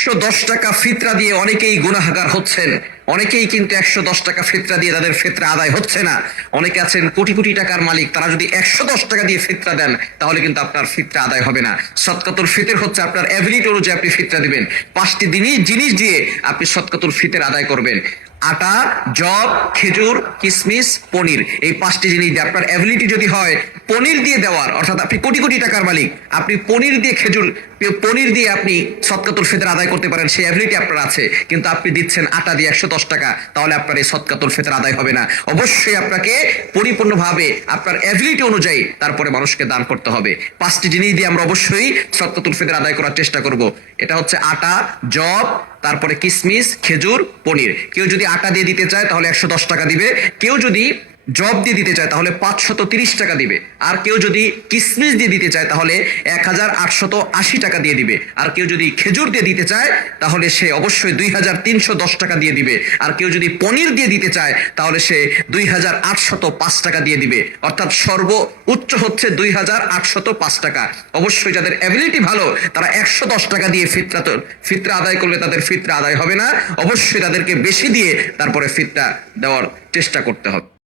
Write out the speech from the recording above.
110 টাকা ফিতরা দিয়ে অনেকেই গুনাহগার হচ্ছেন। অনেকেই কিন্তু 110 টাকা ফিতরা দিয়ে তাদের ফিতরা আদায় হচ্ছে না। অনেকে আছেন কোটি কোটি টাকার মালিক, তারা যদি 110 টাকা দিয়ে ফিতরা দেন তাহলে কিন্তু আপনার ফিতরা আদায় হবে না। সদকাতুল ফিতর হচ্ছে আপনার এবিলিটি অনুযায়ী আপনি ফিতরা দিবেন। 5টি জিনিস দিয়ে আপনি সদকাতুল ফিতর আদায় করবেন। আটা, জব, খেজুর, কিশমিশ, পনির, এই 5টি জিনিস দিয়ে আপনার এবিলিটি যদি হয় পনির দিয়ে দেওয়ার, অর্থাৎ আপনি কোটি কোটি টাকার মালিক, আপনি পনির দিয়ে পনির দিয়ে আপনি সদকাতুল ফিতর আদায় করতে পারেন, সেই এবিলিটি আপনার আছে, কিন্তু আপনি দিচ্ছেন আটা দিয়ে 110 টাকা, তাহলে আপনার এই সদকাতুল ফিতর আদায় হবে না। অবশ্যই আপনাকে পরিপূর্ণভাবে আপনার এবিলিটি অনুযায়ী তারপরে মানুষকে দান করতে হবে। 5টি জিনিস দিয়ে আমরা অবশ্যই সদকাতুল ফিতর আদায় করার চেষ্টা করব। এটা হচ্ছে আটা, জব, তারপরে কিশমিশ, খেজুর, পনির। কেউ যদি আটা দিয়ে দিতে চায় তাহলে 110 টাকা দিবে, কেউ যদি জব দিয়ে দিতে চায় তাহলে 530 টাকা দিবে, আর কেউ যদি কিশমিশ দিয়ে দিতে চায় তাহলে 1880 টাকা দিয়ে দিবে, আর কেউ যদি খেজুর দিয়ে দিতে চায় তাহলে সে অবশ্যই 2310 টাকা দিয়ে দিবে, আর কেউ যদি পনির দিয়ে দিতে চায় তাহলে সে 2805 টাকা দিয়ে দিবে। অর্থাৎ সর্বোচ্চ হচ্ছে 2805 টাকা। অবশ্যই যাদের এবিলিটি ভালো তারা 110 টাকা দিয়ে ফিতরা আদায় করলে তাদের ফিতরা আদায় হবে না। অবশ্যই তাদেরকে বেশি দিয়ে তারপরে ফিতরা দেওয়ার চেষ্টা করতে হবে।